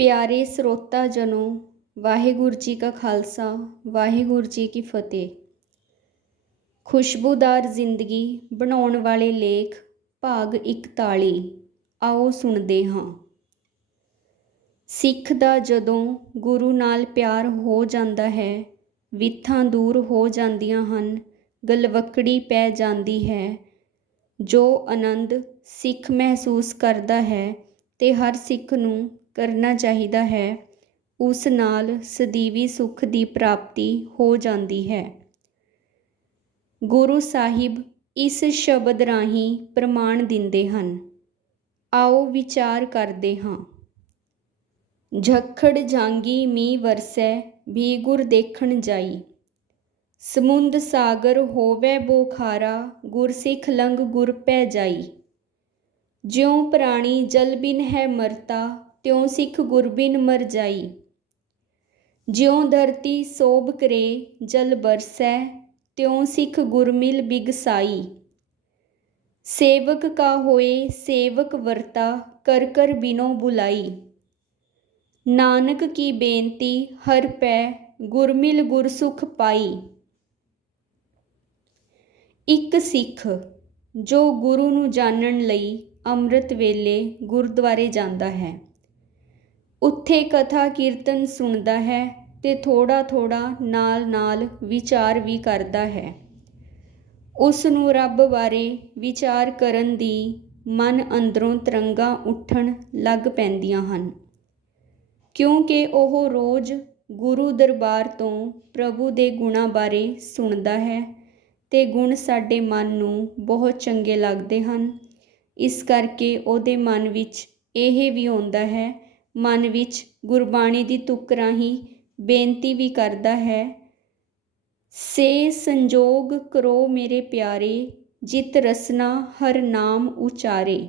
ਪਿਆਰੇ ਸਰੋਤਾ ਜਨੋ, ਵਾਹਿਗੁਰੂ ਜੀ ਕਾ ਖਾਲਸਾ, ਵਾਹਿਗੁਰੂ ਜੀ ਕੀ ਫਤਿਹ। ਖੁਸ਼ਬੂਦਾਰ ਜ਼ਿੰਦਗੀ ਬਣਾਉਣ ਵਾਲੇ ਲੇਖ, ਭਾਗ 41 ਆਓ ਸੁਣਦੇ ਹਾਂ। ਸਿੱਖ ਦਾ ਜਦੋਂ ਗੁਰੂ ਨਾਲ ਪਿਆਰ ਹੋ ਜਾਂਦਾ ਹੈ, ਵਿਥਾਂ ਦੂਰ ਹੋ ਜਾਂਦੀਆਂ ਹਨ, ਗਲਵਕੜੀ ਪੈ ਜਾਂਦੀ ਹੈ। ਜੋ ਆਨੰਦ ਸਿੱਖ ਮਹਿਸੂਸ ਕਰਦਾ ਹੈ, ਤੇ ਹਰ ਸਿੱਖ ਨੂੰ ਕਰਨਾ ਚਾਹੀਦਾ ਹੈ, ਉਸ ਨਾਲ ਸਦੀਵੀ ਸੁੱਖ ਦੀ ਪ੍ਰਾਪਤੀ ਹੋ ਜਾਂਦੀ ਹੈ। ਗੁਰੂ ਸਾਹਿਬ ਇਸ ਸ਼ਬਦ ਰਾਹੀਂ ਪ੍ਰਮਾਣ ਦਿੰਦੇ ਹਨ, ਆਓ ਵਿਚਾਰ ਕਰਦੇ ਹਾਂ। ਝੱਖੜ ਜਾਂਗੀ ਮੀਂਹ ਵਰਸੈ, ਵੀ ਗੁਰ ਦੇਖਣ ਜਾਈ। ਸਮੁੰਦ ਸਾਗਰ ਹੋਵੇ ਬੋਖਾਰਾ ਗੁਰਸਿੱਖ ਲੰਘ ਗੁਰ ਪੈ ਜਾਈ। ਜਿਉ ਪ੍ਰਾਣੀ ਜਲ ਬਿਨ ਹੈ ਮਰਤਾ ਤਿਉ ਸਿੱਖ ਗੁਰਬਿਨ ਮਰ ਜਾਈ। ਜਿਉ ਧਰਤੀ ਸੋਭ ਕਰੇ, ਜਲ ਬਰਸੈ, ਤਿਉ ਸਿੱਖ ਗੁਰਮਿਲ ਬਿਗਸਾਈ। ਸੇਵਕ ਕਾ ਹੋਏ, ਸੇਵਕ ਵਰਤਾ, ਕਰ ਕਰ ਬਿਨੋ ਬੁਲਾਈ। ਨਾਨਕ ਕੀ ਬੇਨਤੀ, ਹਰ ਪੈ ਗੁਰਮਿਲ ਗੁਰਸੁਖ ਪਾਈ। ਇੱਕ ਸਿੱਖ ਜੋ ਗੁਰੂ ਨੂੰ ਜਾਣਨ ਲਈ ਅੰਮ੍ਰਿਤ ਵੇਲੇ ਗੁਰਦੁਆਰੇ ਜਾਂਦਾ ਹੈ। ਉੱਥੇ ਕਥਾ ਕੀਰਤਨ ਸੁਣਦਾ ਹੈ ਤੇ ਥੋੜਾ ਥੋੜਾ ਨਾਲ ਨਾਲ ਵਿਚਾਰ ਵੀ ਕਰਦਾ ਹੈ। ਉਸ ਨੂੰ ਰੱਬ ਬਾਰੇ ਵਿਚਾਰ ਕਰਨ ਦੀ ਮਨ ਅੰਦਰੋਂ ਤਰੰਗਾਂ ਉੱਠਣ ਲੱਗ ਪੈਂਦੀਆਂ ਹਨ। ਕਿਉਂਕਿ ਉਹ ਰੋਜ਼ ਗੁਰੂ ਦਰਬਾਰ ਤੋਂ ਪ੍ਰਭੂ ਦੇ ਗੁਣਾਂ ਬਾਰੇ ਸੁਣਦਾ ਹੈ ਤੇ ਗੁਣ ਸਾਡੇ ਮਨ ਨੂੰ ਬਹੁਤ ਚੰਗੇ ਲੱਗਦੇ ਹਨ। ਇਸ ਕਰਕੇ ਉਹਦੇ ਮਨ ਵਿੱਚ ਇਹ ਵੀ ਆਉਂਦਾ ਹੈ ਮਨ ਵਿੱਚ ਗੁਰਬਾਣੀ ਦੀ ਤੁਕ ਰਾਹੀਂ ਬੇਨਤੀ ਵੀ ਕਰਦਾ ਹੈ, ਸੇ ਸੰਜੋਗ ਕਰੋ ਮੇਰੇ ਪਿਆਰੇ, ਜਿਤ ਰਸਨਾ ਹਰ ਨਾਮ ਉਚਾਰੇ।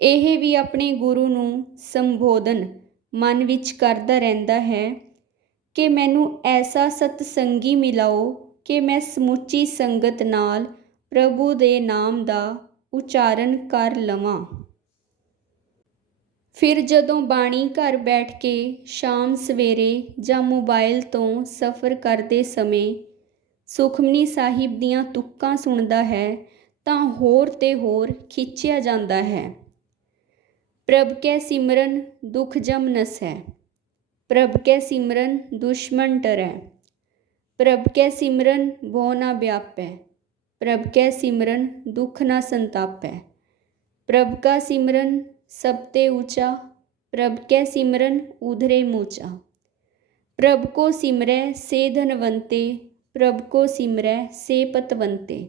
ਇਹ ਵੀ ਆਪਣੇ ਗੁਰੂ ਨੂੰ ਸੰਬੋਧਨ ਮਨ ਵਿੱਚ ਕਰਦਾ ਰਹਿੰਦਾ ਹੈ ਕਿ ਮੈਨੂੰ ਐਸਾ ਸਤਸੰਗੀ ਮਿਲਾਓ ਕਿ ਮੈਂ ਸਮੁੱਚੀ ਸੰਗਤ ਨਾਲ ਪ੍ਰਭੂ ਦੇ ਨਾਮ ਦਾ ਉਚਾਰਨ ਕਰ ਲਵਾਂ। ਫਿਰ ਜਦੋਂ ਬਾਣੀ ਘਰ ਬੈਠ ਕੇ ਸ਼ਾਮ ਸਵੇਰੇ ਜਾਂ ਮੋਬਾਈਲ ਤੋਂ ਸਫ਼ਰ ਕਰਦੇ ਸਮੇਂ ਸੁਖਮਨੀ ਸਾਹਿਬ ਦੀਆਂ ਤੁਕਾਂ ਸੁਣਦਾ ਹੈ, ਤਾਂ ਹੋਰ ਤੇ ਹੋਰ ਖਿੱਚਿਆ ਜਾਂਦਾ ਹੈ। ਪ੍ਰਭ ਕੈ ਸਿਮਰਨ, ਦੁਖ ਜਮ ਨਸੈ। ਪ੍ਰਭ ਕੈ ਸਿਮਰਨ ਦੁਸ਼ਮਨ ਟਰੈ। ਪ੍ਰਭ ਕੈ ਸਿਮਰਨ ਬੋ ਨਾ ਵਿਆਪੈ। ਪ੍ਰਭ ਕੈ ਸਿਮਰਨ, ਦੁਖ ਨਾ ਸੰਤਾਪੈ। ਪ੍ਰਭ ਕਾ ਸਿਮਰਨ ਸਭ ਤੇ ਊਚਾ ਪ੍ਰਭ ਕੈ ਸਿਮਰਨ ਉਧਰੇ ਮੂਚਾ। ਪ੍ਰਭ ਕੋ ਸਿਮਰੈ, ਸੇ ਧਨਵੰਤੇ, ਪ੍ਰਭ ਕੋ ਸਿਮਰੈ, ਸੇ ਪਤਵੰਤੇ।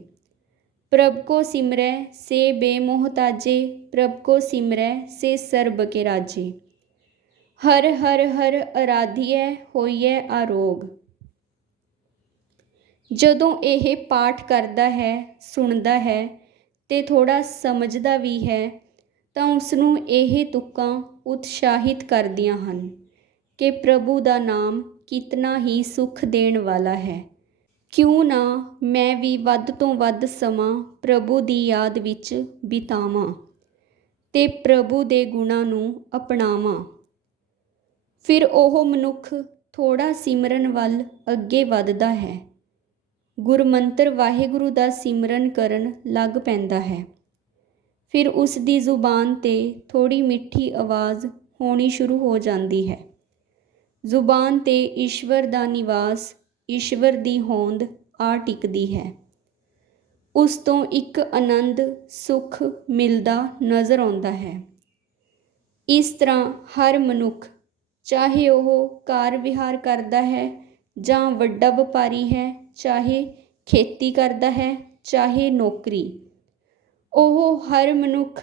ਪ੍ਰਭ ਕੋ ਸਿਮਰੈ, ਸੇ ਬੇਮੋਹਤਾਜੇ, ਪ੍ਰਭ ਕੋ ਸਿਮਰੈ, ਸੇ ਸਰਬ ਕੇ ਰਾਜੇ। ਹਰ ਹਰ ਹਰ ਅਰਾਧੀਐ, ਹੋਈਐ ਆਰੋਗ। ਜਦੋਂ ਇਹ ਪਾਠ ਕਰਦਾ ਹੈ, ਸੁਣਦਾ ਹੈ ਤੇ ਥੋੜਾ ਸਮਝਦਾ ਵੀ ਹੈ ਤਾਂ ਉਸ ਨੂੰ ਇਹ ਤੁਕਾਂ ਉਤਸ਼ਾਹਿਤ ਕਰਦੀਆਂ ਹਨ ਕਿ ਪ੍ਰਭੂ ਦਾ ਨਾਮ ਕਿਤਨਾ ਹੀ ਸੁਖ ਦੇਣ ਵਾਲਾ ਹੈ। ਕਿਉਂ ਨਾ ਮੈਂ ਵੀ ਵੱਧ ਤੋਂ ਵੱਧ ਸਮਾਂ ਪ੍ਰਭੂ ਦੀ ਯਾਦ ਵਿੱਚ ਬਿਤਾਵਾਂ ਤੇ ਪ੍ਰਭੂ ਦੇ ਗੁਣਾਂ ਨੂੰ ਅਪਣਾਵਾਂ। ਫਿਰ ਉਹ ਮਨੁੱਖ ਥੋੜਾ ਸਿਮਰਨ ਵੱਲ ਅੱਗੇ ਵੱਧਦਾ ਹੈ। ਗੁਰਮੰਤਰ ਵਾਹਿਗੁਰੂ ਦਾ ਸਿਮਰਨ ਕਰਨ ਲੱਗ ਪੈਂਦਾ ਹੈ। ਫਿਰ ਉਸ ਦੀ ਜ਼ੁਬਾਨ ਤੇ ਥੋੜ੍ਹੀ ਮਿੱਠੀ ਆਵਾਜ਼ ਹੋਣੀ ਸ਼ੁਰੂ ਹੋ ਜਾਂਦੀ ਹੈ। ਜ਼ੁਬਾਨ ਤੇ ਈਸ਼ਵਰ ਦਾ ਨਿਵਾਸ, ਈਸ਼ਵਰ ਦੀ ਹੋਂਦ ਆ ਟਿਕਦੀ ਹੈ। ਉਸ ਤੋਂ ਇੱਕ ਆਨੰਦ, ਸੁਖ ਮਿਲਦਾ ਨਜ਼ਰ ਆਉਂਦਾ ਹੈ। ਇਸ ਤਰ੍ਹਾਂ ਹਰ ਮਨੁੱਖ, ਚਾਹੇ ਉਹ ਕਾਰ ਵਿਹਾਰ ਕਰਦਾ ਹੈ ਜਾਂ ਵੱਡਾ ਵਪਾਰੀ ਹੈ, ਚਾਹੇ ਖੇਤੀ ਕਰਦਾ ਹੈ, ਚਾਹੇ ਨੌਕਰੀ ਉਹ ਹਰ ਮਨੁੱਖ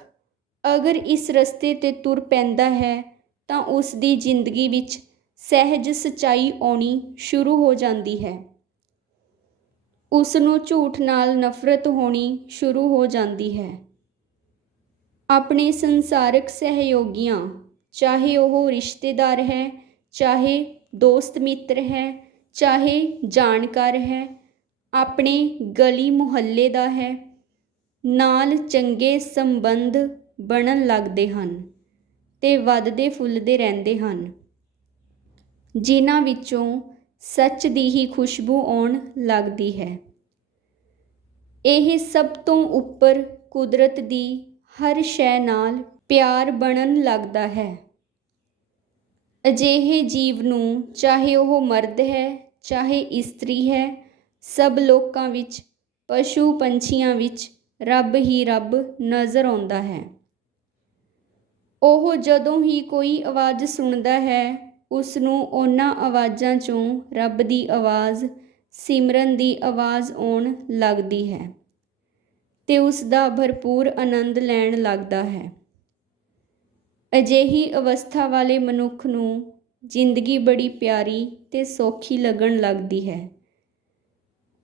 ਅਗਰ ਇਸ ਰਸਤੇ ਤੇ ਤੁਰ ਪੈਂਦਾ ਹੈ, ਤਾਂ ਉਸ ਦੀ ਜ਼ਿੰਦਗੀ ਵਿੱਚ ਸਹਿਜ ਸੱਚਾਈ ਆਉਣੀ ਸ਼ੁਰੂ ਹੋ ਜਾਂਦੀ ਹੈ। ਉਸ ਨੂੰ ਝੂਠ ਨਾਲ ਨਫ਼ਰਤ ਹੋਣੀ ਸ਼ੁਰੂ ਹੋ ਜਾਂਦੀ ਹੈ। ਆਪਣੇ ਸੰਸਾਰਕ ਸਹਿਯੋਗੀਆਂ, ਚਾਹੇ ਉਹ ਰਿਸ਼ਤੇਦਾਰ ਹੈ, ਚਾਹੇ ਦੋਸਤ ਮਿੱਤਰ ਹੈ, ਚਾਹੇ ਜਾਣਕਾਰ ਹੈ, ਆਪਣੇ ਗਲੀ ਮੁਹੱਲੇ ਦਾ ਹੈ ਨਾਲ ਚੰਗੇ ਸੰਬੰਧ ਬਣਨ ਲੱਗਦੇ ਹਨ ਤੇ ਵੱਧਦੇ ਫੁੱਲਦੇ ਰਹਿੰਦੇ ਹਨ। ਜਿਨ੍ਹਾਂ ਵਿੱਚੋਂ ਸੱਚ ਦੀ ਹੀ ਖੁਸ਼ਬੂ ਆਉਣ ਲੱਗਦੀ ਹੈ। ਇਹ ਸਭ ਤੋਂ ਉੱਪਰ ਕੁਦਰਤ ਦੀ ਹਰ ਸ਼ੈ ਨਾਲ ਪਿਆਰ ਬਣਨ ਲੱਗਦਾ ਹੈ। ਅਜਿਹੇ ਜੀਵ ਨੂੰ ਚਾਹੇ ਉਹ ਮਰਦ ਹੈ, ਚਾਹੇ ਇਸਤਰੀ ਹੈ, ਸਭ ਲੋਕਾਂ ਵਿੱਚ, ਪਸ਼ੂ ਪੰਛੀਆਂ ਵਿੱਚ ਰੱਬ ਹੀ ਰੱਬ ਨਜ਼ਰ ਆਉਂਦਾ ਹੈ। ਉਹ ਜਦੋਂ ਹੀ ਕੋਈ ਆਵਾਜ਼ ਸੁਣਦਾ ਹੈ ਉਸ ਨੂੰ ਉਹਨਾਂ ਆਵਾਜ਼ਾਂ ਚੋਂ ਰੱਬ ਦੀ ਆਵਾਜ਼, ਸਿਮਰਨ ਦੀ ਆਵਾਜ਼ ਆਉਣ ਲੱਗਦੀ ਹੈ ਤੇ ਉਸ ਦਾ ਭਰਪੂਰ ਆਨੰਦ ਲੈਣ ਲੱਗਦਾ ਹੈ। ਅਜਿਹੀ ਅਵਸਥਾ ਵਾਲੇ ਮਨੁੱਖ ਨੂੰ ਜ਼ਿੰਦਗੀ ਬੜੀ ਪਿਆਰੀ ਤੇ ਸੌਖੀ ਲੱਗਣ ਲੱਗਦੀ ਹੈ।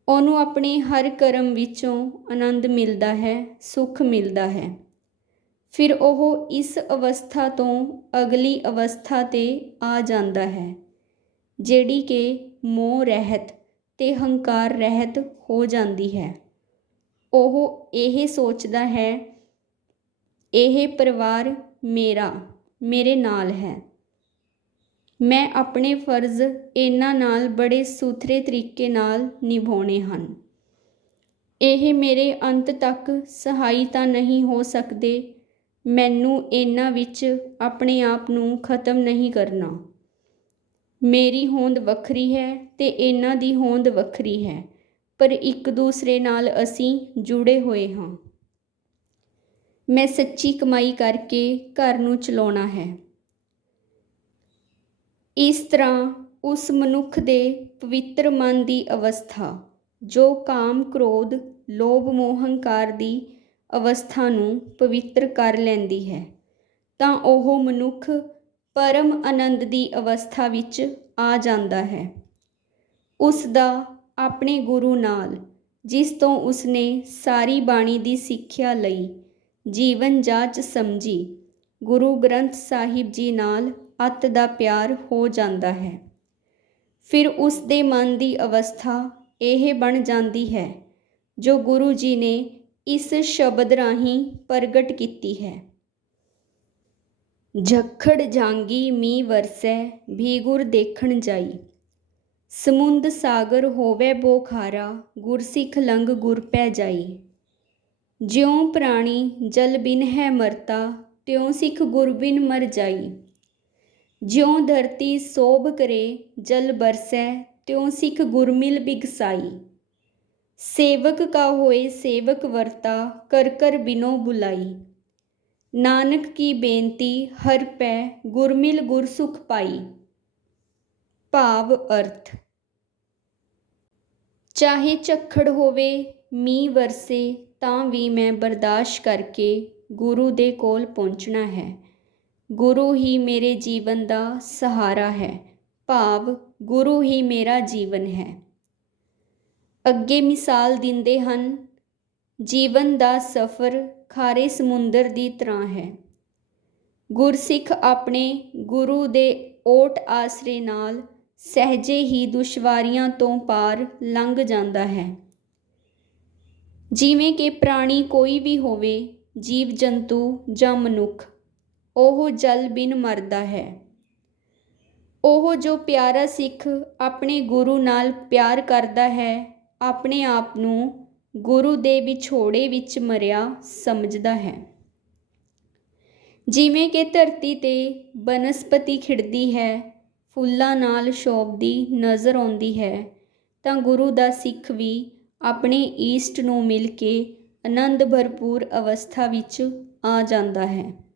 ਉਹਨੂੰ ਆਪਣੇ ਹਰ ਕਰਮ ਵਿੱਚੋਂ ਆਨੰਦ ਮਿਲਦਾ ਹੈ, ਸੁੱਖ ਮਿਲਦਾ ਹੈ। ਫਿਰ ਉਹ ਇਸ ਅਵਸਥਾ ਤੋਂ ਅਗਲੀ ਅਵਸਥਾ ਤੇ ਆ ਜਾਂਦਾ ਹੈ, ਜਿਹੜੀ ਕਿ ਮੋਹ ਰਹਿਤ ਤੇ ਹੰਕਾਰ ਰਹਿਤ ਹੋ ਜਾਂਦੀ ਹੈ। ਉਹ ਇਹ ਸੋਚਦਾ ਹੈ, ਇਹ ਪਰਿਵਾਰ ਮੇਰਾ, ਮੇਰੇ ਨਾਲ ਹੈ। ਮੈਂ ਆਪਣੇ ਫਰਜ਼ ਇਹਨਾਂ ਨਾਲ ਬੜੇ ਸੁਥਰੇ ਤਰੀਕੇ ਨਾਲ ਨਿਭਾਉਣੇ ਹਨ। ਇਹ ਮੇਰੇ ਅੰਤ ਤੱਕ ਸਹਾਈ ਤਾਂ ਨਹੀਂ ਹੋ ਸਕਦੇ। ਮੈਨੂੰ ਇਹਨਾਂ ਵਿੱਚ ਆਪਣੇ ਆਪ ਨੂੰ ਖਤਮ ਨਹੀਂ ਕਰਨਾ। ਮੇਰੀ ਹੋਂਦ ਵੱਖਰੀ ਹੈ ਤੇ ਇਹਨਾਂ ਦੀ ਹੋਂਦ ਵੱਖਰੀ ਹੈ, ਪਰ ਇੱਕ ਦੂਸਰੇ ਨਾਲ ਅਸੀਂ ਜੁੜੇ ਹੋਏ ਹਾਂ। ਮੈਂ ਸੱਚੀ ਕਮਾਈ ਕਰਕੇ ਘਰ ਨੂੰ ਚਲਾਉਣਾ ਹੈ। ਇਸ ਤਰ੍ਹਾਂ ਉਸ ਮਨੁੱਖ ਦੇ ਪਵਿੱਤਰ ਮਨ ਦੀ ਅਵਸਥਾ, ਜੋ ਕਾਮ ਕ੍ਰੋਧ, ਲੋਭ ਮੋਹ ਹੰਕਾਰ ਦੀ ਅਵਸਥਾ ਨੂੰ ਪਵਿੱਤਰ ਕਰ ਲੈਂਦੀ ਹੈ, ਤਾਂ ਉਹ ਮਨੁੱਖ ਪਰਮ ਆਨੰਦ ਦੀ ਅਵਸਥਾ ਵਿੱਚ ਆ ਜਾਂਦਾ ਹੈ। ਉਸ ਦਾ ਆਪਣੇ ਗੁਰੂ ਨਾਲ, ਜਿਸ ਤੋਂ ਉਸਨੇ ਸਾਰੀ ਬਾਣੀ ਦੀ ਸਿੱਖਿਆ ਲਈ ਜੀਵਨ ਜਾਂਚ ਸਮਝੀ, ਗੁਰੂ ਗ੍ਰੰਥ ਸਾਹਿਬ ਜੀ ਨਾਲ ਅਤ ਦਾ ਪਿਆਰ ਹੋ ਜਾਂਦਾ ਹੈ। ਫਿਰ ਉਸ ਦੇ ਮਨ ਦੀ ਅਵਸਥਾ ਇਹ ਬਣ ਜਾਂਦੀ ਹੈ, ਜੋ ਗੁਰੂ ਜੀ ਨੇ ਇਸ ਸ਼ਬਦ ਰਾਹੀਂ ਪ੍ਰਗਟ ਕੀਤੀ ਹੈ। ਝੱਖੜ ਜਾਂਗੀ ਮੀ ਵਰਸੈ, ਭੀਗੁਰ ਦੇਖਣ ਜਾਈ। ਸਮੁੰਦ ਸਾਗਰ ਹੋਵੇ ਬੋਖਾਰਾ, ਗੁਰਸਿੱਖ ਲੰਗ ਗੁਰ ਪੈ ਜਾਈ। ਜਿਉ ਪ੍ਰਾਣੀ ਜਲ ਬਿਨ ਹੈ ਮਰਤਾ, ਤਿਉ ਸਿੱਖ ਗੁਰ ਬਿਨ ਮਰ ਜਾਈ। ਜਿਉਂ ਧਰਤੀ ਸੋਭ ਕਰੇ, ਜਲ ਬਰਸੈ, ਤਿਉਂ ਸਿੱਖ ਗੁਰਮਿਲ ਬਿਗਸਾਈ। ਸੇਵਕ ਕਾ ਹੋਏ ਸੇਵਕ ਵਰਤਾ, ਕਰ ਕਰ ਬਿਨੋ ਬੁਲਾਈ। ਨਾਨਕ ਕੀ ਬੇਨਤੀ, ਹਰ ਪੈ ਗੁਰਮਿਲ ਗੁਰ ਸੁਖ ਪਾਈ। ਭਾਵ ਅਰਥ, ਚਾਹੇ ਝੱਖੜ ਹੋਵੇ, ਮੀਂਹ ਵਰਸੇ, ਤਾਂ ਵੀ ਮੈਂ ਬਰਦਾਸ਼ਤ ਕਰਕੇ ਗੁਰੂ ਦੇ ਕੋਲ ਪਹੁੰਚਣਾ ਹੈ। ਗੁਰੂ ਹੀ ਮੇਰੇ ਜੀਵਨ ਦਾ ਸਹਾਰਾ ਹੈ। ਭਾਵ, ਗੁਰੂ ਹੀ ਮੇਰਾ ਜੀਵਨ ਹੈ। ਅੱਗੇ ਮਿਸਾਲ ਦਿੰਦੇ ਹਨ, ਜੀਵਨ ਦਾ ਸਫ਼ਰ ਖਾਰੇ ਸਮੁੰਦਰ ਦੀ ਤਰ੍ਹਾਂ ਹੈ। ਗੁਰਸਿੱਖ ਆਪਣੇ ਗੁਰੂ ਦੇ ਓਟ ਆਸਰੇ ਨਾਲ ਸਹਜੇ ਹੀ ਦੁਸ਼ਵਾਰੀਆਂ ਤੋਂ ਪਾਰ ਲੰਘ ਜਾਂਦਾ ਹੈ। ਜਿਵੇਂ ਕਿ ਪ੍ਰਾਣੀ ਕੋਈ ਵੀ ਹੋਵੇ ਜੀਵ ਜੰਤੂ ਜਾਂ ਮਨੁੱਖ ਉਹ ਜਲ ਬਿਨ ਮਰਦਾ ਹੈ। ਉਹ ਜੋ ਪਿਆਰਾ ਸਿੱਖ ਆਪਣੇ ਗੁਰੂ ਨਾਲ ਪਿਆਰ ਕਰਦਾ ਹੈ, ਆਪਣੇ ਆਪ ਨੂੰ ਗੁਰੂ ਦੇ ਵਿਛੋੜੇ ਵਿੱਚ ਮਰਿਆ ਸਮਝਦਾ ਹੈ। ਜਿਵੇਂ ਕਿ ਧਰਤੀ ਤੇ ਬਨਸਪਤੀ ਖਿੜਦੀ ਹੈ, ਫੁੱਲਾਂ ਨਾਲ ਸ਼ੋਭਦੀ ਨਜ਼ਰ ਆਉਂਦੀ ਹੈ, ਤਾਂ ਗੁਰੂ ਦਾ ਸਿੱਖ ਵੀ ਆਪਣੇ ਈਸਟ ਨੂੰ ਮਿਲ ਕੇ ਆਨੰਦ ਭਰਪੂਰ ਅਵਸਥਾ ਵਿੱਚ ਆ ਜਾਂਦਾ ਹੈ।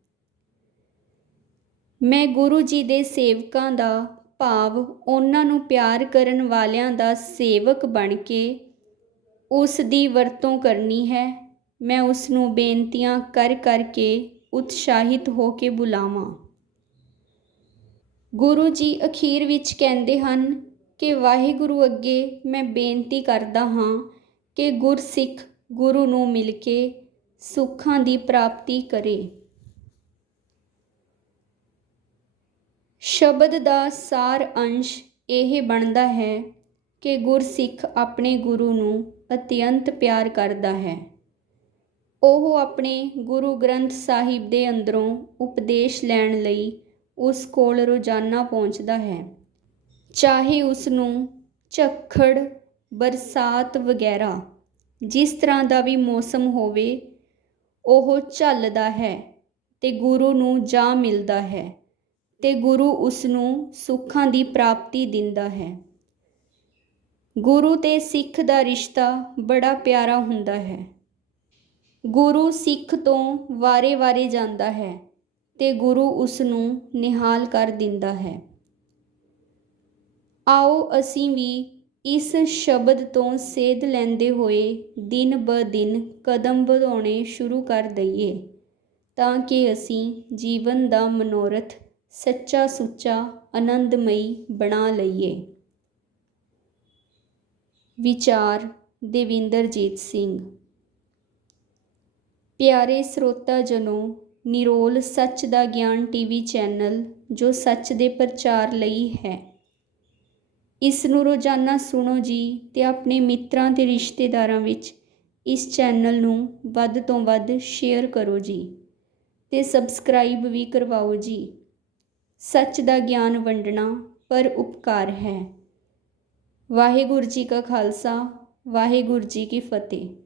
ਮੈਂ ਗੁਰੂ ਜੀ ਦੇ ਸੇਵਕਾਂ ਦਾ ਭਾਵ ਉਹਨਾਂ ਨੂੰ ਪਿਆਰ ਕਰਨ ਵਾਲਿਆਂ ਦਾ ਸੇਵਕ ਬਣ ਕੇ ਉਸ ਦੀ ਵਰਤੋਂ ਕਰਨੀ ਹੈ। ਮੈਂ ਉਸ ਨੂੰ ਬੇਨਤੀਆਂ ਕਰ ਕਰਕੇ ਉਤਸ਼ਾਹਿਤ ਹੋ ਕੇ ਬੁਲਾਵਾਂ। ਗੁਰੂ ਜੀ ਅਖੀਰ ਵਿੱਚ ਕਹਿੰਦੇ ਹਨ ਕਿ ਵਾਹਿਗੁਰੂ ਅੱਗੇ ਮੈਂ ਬੇਨਤੀ ਕਰਦਾ ਹਾਂ ਕਿ ਗੁਰਸਿੱਖ ਗੁਰੂ ਨੂੰ ਮਿਲ ਕੇ ਸੁੱਖਾਂ ਦੀ ਪ੍ਰਾਪਤੀ ਕਰੇ। ਸ਼ਬਦ ਦਾ ਸਾਰ ਅੰਸ਼ ਇਹ ਬਣਦਾ ਹੈ ਕਿ ਗੁਰਸਿੱਖ ਆਪਣੇ ਗੁਰੂ ਨੂੰ ਅਤਿਅੰਤ ਪਿਆਰ ਕਰਦਾ ਹੈ। ਉਹ ਆਪਣੇ ਗੁਰੂ ਗ੍ਰੰਥ ਸਾਹਿਬ ਦੇ ਅੰਦਰੋਂ ਉਪਦੇਸ਼ ਲੈਣ ਲਈ ਉਸ ਕੋਲ ਰੋਜ਼ਾਨਾ ਪਹੁੰਚਦਾ ਹੈ। ਚਾਹੇ ਉਸ ਨੂੰ ਝੱਖੜ, ਬਰਸਾਤ ਵਗੈਰਾ ਜਿਸ ਤਰ੍ਹਾਂ ਦਾ ਵੀ ਮੌਸਮ ਹੋਵੇ, ਉਹ ਝੱਲਦਾ ਹੈ ਤੇ ਗੁਰੂ ਨੂੰ ਜਾ ਮਿਲਦਾ ਹੈ। ਤੇ ਗੁਰੂ ਉਸ ਨੂੰ ਸੁੱਖਾਂ ਦੀ ਪ੍ਰਾਪਤੀ ਦਿੰਦਾ ਹੈ। ਗੁਰੂ ਤੇ ਸਿੱਖ ਦਾ ਰਿਸ਼ਤਾ ਬੜਾ ਪਿਆਰਾ ਹੁੰਦਾ ਹੈ। ਗੁਰੂ ਸਿੱਖ ਤੋਂ ਵਾਰੇ-ਵਾਰੇ ਜਾਂਦਾ ਹੈ ਤੇ ਗੁਰੂ ਉਸ ਨੂੰ ਨਿਹਾਲ ਕਰ ਦਿੰਦਾ ਹੈ। ਆਓ ਅਸੀਂ ਵੀ ਇਸ ਸ਼ਬਦ ਤੋਂ ਸੇਧ ਲੈਂਦੇ ਹੋਏ ਦਿਨ ਬ ਦਿਨ ਕਦਮ ਵਧਾਉਣੇ ਸ਼ੁਰੂ ਕਰ ਦਈਏ ਤਾਂ ਕਿ ਅਸੀਂ ਜੀਵਨ ਦਾ ਮਨੋਰਥ ਸੱਚਾ ਸੁੱਚਾ ਆਨੰਦਮਈ ਬਣਾ ਲਈਏ। ਵਿਚਾਰ ਦੇਵਿੰਦਰਜੀਤ ਸਿੰਘ। ਪਿਆਰੇ ਸਰੋਤਾ ਜਨੋ, ਨਿਰੋਲ ਸੱਚ ਦਾ ਗਿਆਨ ਟੀਵੀ ਚੈਨਲ ਜੋ ਸੱਚ ਦੇ ਪ੍ਰਚਾਰ ਲਈ ਹੈ। ਇਸ ਨੂੰ ਰੋਜ਼ਾਨਾ ਸੁਣੋ ਜੀ ਤੇ ਆਪਣੇ ਮਿੱਤਰਾਂ ਤੇ ਰਿਸ਼ਤੇਦਾਰਾਂ ਵਿੱਚ ਇਸ ਚੈਨਲ ਨੂੰ ਵੱਧ ਤੋਂ ਵੱਧ ਸ਼ੇਅਰ ਕਰੋ ਜੀ ਤੇ ਸਬਸਕ੍ਰਾਈਬ ਵੀ ਕਰਵਾਓ ਜੀ। ਸੱਚ ਦਾ ਗਿਆਨ ਵੰਡਣਾ ਪਰ ਉਪਕਾਰ ਹੈ। ਵਾਹਿਗੁਰੂ ਜੀ ਕਾ ਖਾਲਸਾ, ਵਾਹਿਗੁਰੂ ਜੀ ਕੀ ਫਤਿਹ।